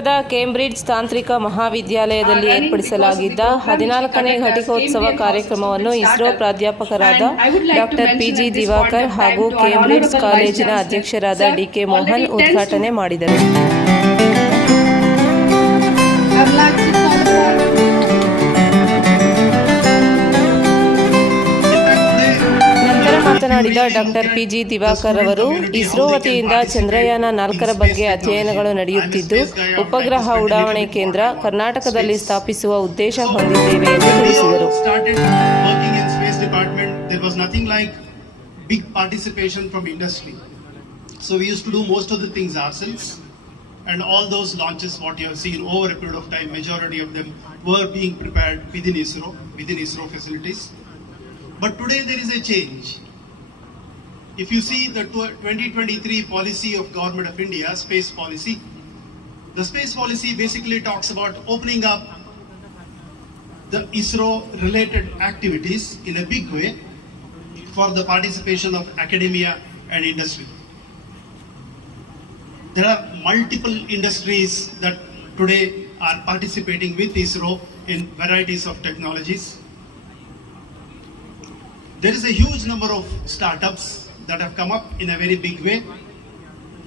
ನಗರದ ಕೇಂಬ್ರಿಡ್ಜ್ ತಾಂತ್ರಿಕ ಮಹಾವಿದ್ಯಾಲಯದಲ್ಲಿ ಏರ್ಪಡಿಸಲಾಗಿದ್ದ ಹದಿನಾಲ್ಕನೇ ಘಟಿಕೋತ್ಸವ ಕಾರ್ಯಕ್ರಮವನ್ನು ಇಸ್ರೋ ಪ್ರಾಧ್ಯಾಪಕರಾದ ಡಾಕ್ಟರ್ ಪಿಜಿ ದಿವಾಕರ್ ಹಾಗೂ ಕೇಂಬ್ರಿಡ್ಜ್ ಕಾಲೇಜಿನ ಅಧ್ಯಕ್ಷರಾದ ಡಿಕೆ ಮೋಹನ್ ಉದ್ಘಾಟನೆ ಮಾಡಿದರು. ಮಾತನಾಡಿದ ಡಾಕ್ಟರ್ ಪಿಜಿ ದಿವಾಕರ್ ಅವರು ಇಸ್ರೋ ವತಿಯಿಂದ ಚಂದ್ರಯಾನ ನಾಲ್ಕರ ಬಗ್ಗೆ ಅಧ್ಯಯನಗಳು ನಡೆಯುತ್ತಿದ್ದು ಉಪಗ್ರಹ ಉಡಾವಣೆ ಕೇಂದ್ರ ಕರ್ನಾಟಕದಲ್ಲಿ ಸ್ಥಾಪಿಸುವ ಉದ್ದೇಶ ಹೊಂದಿದ್ದೇವೆ ಎಂದು ತಿಳಿಸಿದರು. So we used to do most of the things ourselves. And all those launches, what you have seen over a period of time, majority of them were being prepared within ISRO, within ISRO facilities. But today there is a change. If you see the 2023 policy of Government of India, space policy, the space policy basically talks about opening up the ISRO related activities in a big way for the participation of academia and industry. There are multiple industries that today are participating with ISRO in varieties of technologies. There is a huge number of startups that have come up in a very big way,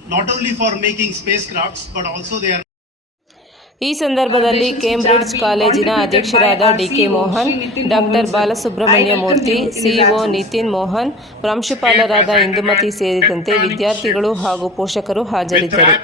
not only for making spacecrafts, but also they are ಈ ಸಂದರ್ಭದಲ್ಲಿ Cambridge ಕಾಲೇಜಿನ ಅಧ್ಯಕ್ಷರಾದ DK Mohan doctor Balasubrahmanya Murthy CEO Nitin Mohan ಪ್ರಾಂಶುಪಾಲರಾದ ಇಂದುಮತಿ ಸೇರಿದಂತೆ ವಿದ್ಯಾರ್ಥಿಗಳು ಹಾಗೂ ಪೋಷಕರು ಹಾಜರಿದ್ದರು.